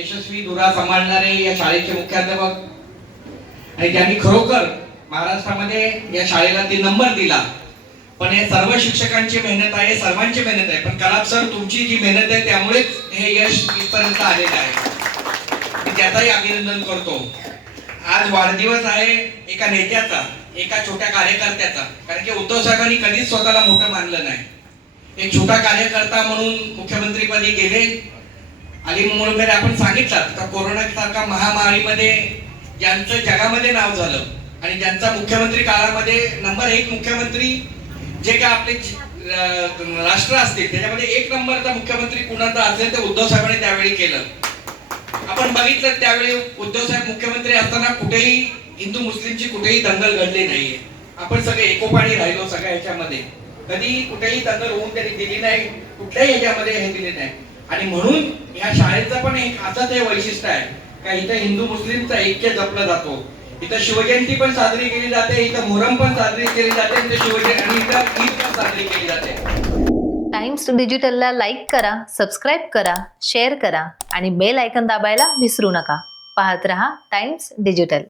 यशस्वी धुरा सांभाळणारे या शाळेचे मुख्याध्यापक आणि ज्यांनी खरोखर महाराष्ट्रामध्ये या शाळेला ते नंबर दिला. पण हे सर्व शिक्षकांची मेहनत आहे, सर्वांची मेहनत आहे. पण कलाप सर, तुमची जी मेहनत आहे त्यामुळेच हे यश इथपर्यंत आलेलं आहे. मी त्याचाही अभिनंदन करतो. आज वाढदिवस आहे एका नेत्याचा, एका छोट्या कार्यकर्त्याचा. कारण की उद्धव साहेबांनी कधीच स्वतःला मोठं मानलं नाही. एक छोटा कार्यकर्ता म्हणून मुख्यमंत्रीपदी गेले. आणि म्हणून आपण सांगितलं का कोरोना सारखा महामारीमध्ये ज्यांचं जगामध्ये नाव झालं आणि ज्यांचा मुख्यमंत्री काळामध्ये नंबर 1 मुख्यमंत्री जे काय आपले राष्ट्र असतील त्याच्यामध्ये 1 नंबरचा मुख्यमंत्री कुणाचा असेल तर उद्धव साहेबांनी त्यावेळी केलं. आपण बघितलं त्यावेळी उद्धव साहेब मुख्यमंत्री असताना कुठेही हिंदू मुस्लिमची कुठेही दंगल घडली नाहीये. आपण सगळे एकोपाणी राहिलो सगळ्या ह्याच्यामध्ये. कधी कुठेही दंगल होऊन त्यांनी दिली नाही, कुठल्याही ह्याच्यामध्ये हे दिले नाही. आणि म्हणून या शाळेचं पण एक असंच हे वैशिष्ट्य आहे का इथं हिंदू मुस्लिमचं ऐक्य जपलं जातो. इथं शिवजयंती पण साजरी केली जाते, इथं मोहरम पण साजरी केली जाते, इथं शिवजयंती आणि इथं ईद पण साजरी केली जाते. टाइम्स डिजिटलला लाईक करा, सबस्क्राईब करा, शेअर करा आणि बेल आयकॉन दाबायला विसरू नका. पाहत रहा टाइम्स डिजिटल.